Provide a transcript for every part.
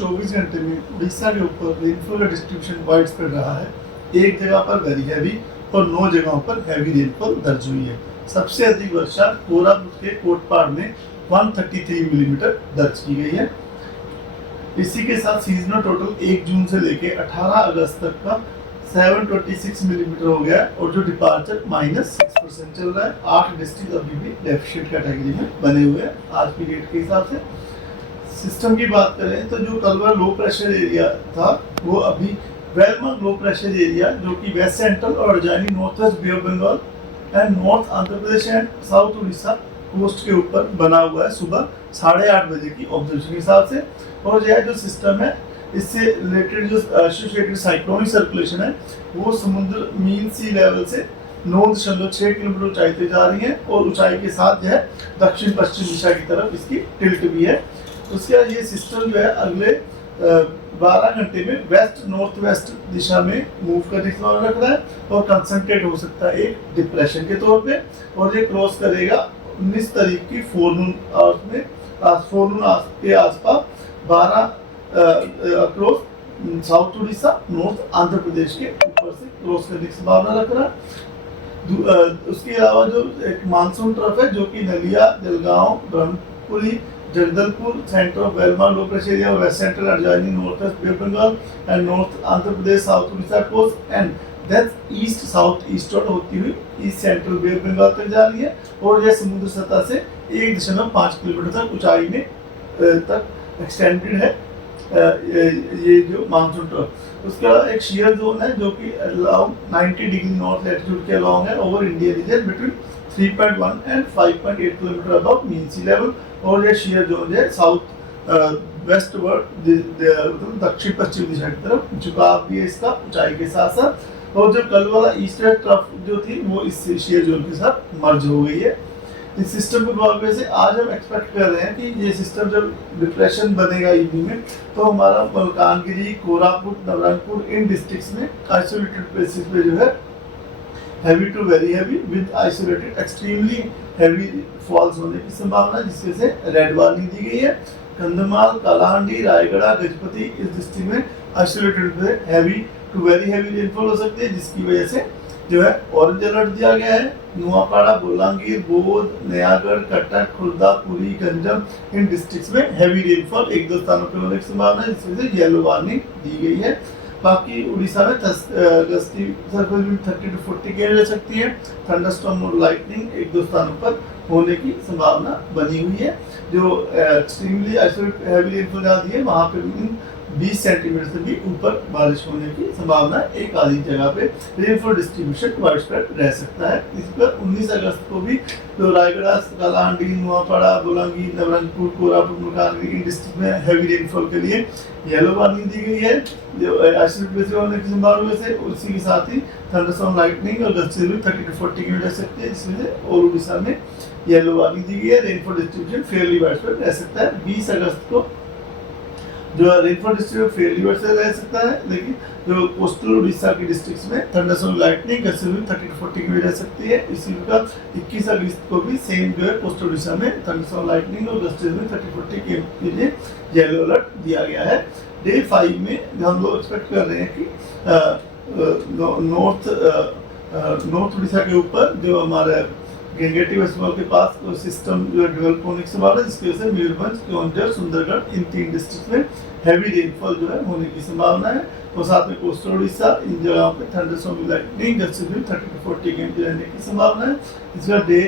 24 घंटे में उड़ीसा के ऊपर रेनफॉल का डिस्ट्रीब्यूशन वाइड स्प्रेड रहा है। एक जगह पर वेरी हैवी और 9 जगहों पर हैवी रेनफॉल दर्ज हुई है। सबसे अधिक वर्षा कोरापुट के कोटपाड़ में 133 मिलीमीटर दर्ज की गई है। इसी के साथ सीजनल टोटल 1 जून से लेकर 18 अगस्त तक का 726 मिलीमीटर हो गया और जो डिपार्चर -6% चल रहा है। 8 डिस्ट्रिक्ट अभी भी डेफिशिएट कैटेगरी में बने हुए हैं आज की डेट के हिसाब से। सिस्टम की बात करें तो जो कल लो प्रेशर एरिया था वो अभी वेलमा लो प्रेशर एरिया जो कि वेस्ट सेंट्रल और adjoining north west bay of Bengal and north Andhra Pradesh and south Orissa coast के ऊपर बना हुआ है सुबह 8:30 बजे की ऑब्जर्वेशन के हिसाब से। और यह जो सिस्टम है इससे रिलेटेड जो एसोसिएटेड साइक्लोनिक सर्कुलेशन है वो समुद्र मीन सी लेवल से 9.6 किलोमीटर ऊंचाई पे जा रही है और ऊंचाई के साथ यह दक्षिण पश्चिम दिशा की तरफ इसकी टिल्ट भी है। उसके बाद ये सिस्टम जो है अगले 12 घंटे में वेस्ट नॉर्थ वेस्ट दिशा में मूव करने की संभावना रख रहा है और कंसंट्रेट हो सकता है एक डिप्रेशन के तौर पे। और ये क्रॉस करेगा 19 तारीख की फोरनून आवर्स में के आसपास 12 across south Orissa north Andhra Pradesh के ऊपर से क्रॉस करने की संभावना रख रहा है। उसके अलावा जो एक मानसून ट्रफ है जो कि नलिया जलगांव ब्रह्मपुरी जगदलपुर सेंटर ऑफ वेलमा low pressure area west central adjoining north west bay Bengal and north Andhra Pradesh south Orissa coast and that east south eastern होती हुई ईस्ट सेंट्रल बे बंगाल तक जा रही है और यह समुद्र सतह से 1.5 किलोमीटर तक ऊंचाई में तक एक्सटेंडेड है ये जो मानसून ट्रफ। उसके अलावा एक शियर जोन है जो कि 90 डिग्री नॉर्थ लैटिट्यूड के अलाउंग है over India region between 3.1 and 5.8 kilometre above mean sea level. और ये शियर जोन है साउथ वेस्ट वर्ड दक्षिण पश्चिम दिशा की तरफ झुकाव भी है इसका ऊंचाई के साथ साथ। और जो कल वाला ईस्टर्न ट्रफ जो थी वो इस शियर जोन के साथ मर्ज हो गई है। इस सिस्टम के प्रभाव से आज हम एक्सपेक्ट कर रहे हैं कि ये सिस्टम जब डिप्रेशन बनेगा इवनिंग में तो हमारा मलकानगिरी कोरापुट नवरंगपुर इन डिस्ट्रिक्ट्स में आइसोलेटेड प्लेसेस पे जो है heavy to very heavy with isolated extremely heavy falls होने की संभावना जिसके से रेड वार्निंग दी गई है। कंधमाल कालाहांडी रायगढ़ गजपति इस डिस्ट्रिक्ट में isolated heavy to very heavy rainfall हो सकती है जिसकी वजह से जो है ऑरेंज अलर्ट दिया गया है। नुआपाड़ा बोलांगीर बोध नयागढ़ कटक खुर्दा पुरी गंजम इन डिस्ट्रिक्ट्स में हैवी रेनफॉल 1-2 स्थानों पर होने की संभावना है जिसमें से येलो वार्निंग दी गई है। बाकी उड़ीसा में गस्ती 30 to 40 की रह सकती है। थंडरस्टॉर्म और लाइटनिंग 1-2 स्थानों पर होने की संभावना बनी हुई है। जो एक्सट्रीमली आइसोलेटेड हैवी रेनफॉल दी है वहाँ पे 20 सेंटीमीटर से भी ऊपर बारिश होने की संभावना एक आधी जगह पे रेनफॉल डिस्ट्रीब्यूशन वाइड स्प्रेड रह सकता है। इस पर 19 अगस्त को भी तो रायगढ़ कालाहांडी नुआपाड़ा बोलांगीर नवरंगपुर कोरापुट मलकानगिरी इन डिस्ट्रिक्ट में हैवी रेनफॉल के लिए येलो वार्निंग दी गई है जो आइसोलेटेड होने की संभावना से। उसी के साथ ही थंडरस्टॉर्म लाइटनिंग और गस्ती भी 30 to 40 की रह सकती है जिसमें से और उड़ीसा में येलो वार्निंग दी गई है। Rainfall distribution Fairlie wide spread रह सकता है। 20 अगस्त को जो rainfall distribution Fairlie wide spread रह सकता है लेकिन जो कोस्टल उड़ीसा के डिस्ट्रिक्ट्स में थंडरस्टॉर्म लाइटनिंग गस्ती भी 30 to 40 की रह सकती है। इसी प्रकार 21 अगस्त को भी सेम जो है कोस्टल उड़ीसा में थंडरस्टॉर्म लाइटनिंग और गस्ती में 30-40 के लिए येलो अलर्ट दिया गया है। डे 5 में हम लोग एक्सपेक्ट कर रहे हैं कि नॉर्थ उड़ीसा के ऊपर जो हमारा गंगेटी वेस्ट बंगाल के पास सिस्टम जो डेवलप होने की संभावना है जिसकी वजह से मयूरभंज केवंझर सुंदरगढ़ इन 3 डिस्ट्रिक्ट में हैवी रेनफॉल जो है होने की संभावना है। और साथ में कोस्टल उड़ीसा इन जगहों पे थंडरस्टॉर्म लाइटनिंग गस्ती भी 30 to 40 की रहने की संभावना है। इसका डे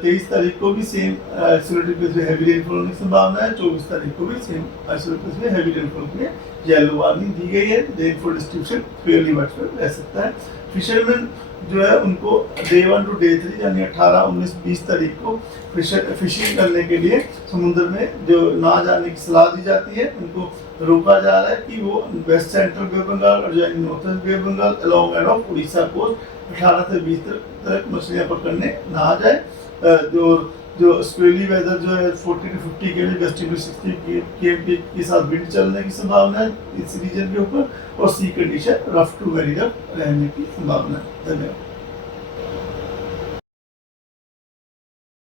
23 तारीख को भी सेम आइसोलेटेड प्लेस में हैवी रेनफॉल होने की संभावना है। 24 तारीख को भी सेम आइसोलेटेड प्लेस में हैवी रेनफॉल के लिए येलो वार्निंग दी गई है। Rainfall distribution Fairlie wide spread रह सकता है। फिशरमैन जो है उनको डे 1 to डे 3 यानी 18, 19, 20 तारीख को फिशिंग करने के लिए समुद्र में जो ना जाने की सलाह दी जाती है उनको रोका जा रहा है कि वो वेस्ट सेंट्रल बे बंगाल और north west bay Bengal along and off Orissa coast 18 से 20 तक मछलियाँ पकड़ने ना जाए। जो स्क्वेली वेदर जो है 40 to 50 के लिए गस्टी में 60 km के साथ विंड चलने की संभावना है इस रीजन के ऊपर और sea condition rough to very rough रहने की संभावना है। धन्यवाद।